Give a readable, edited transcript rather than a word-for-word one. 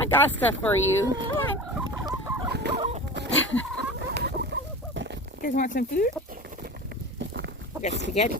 I got stuff for you. You guys want some food? I got spaghetti.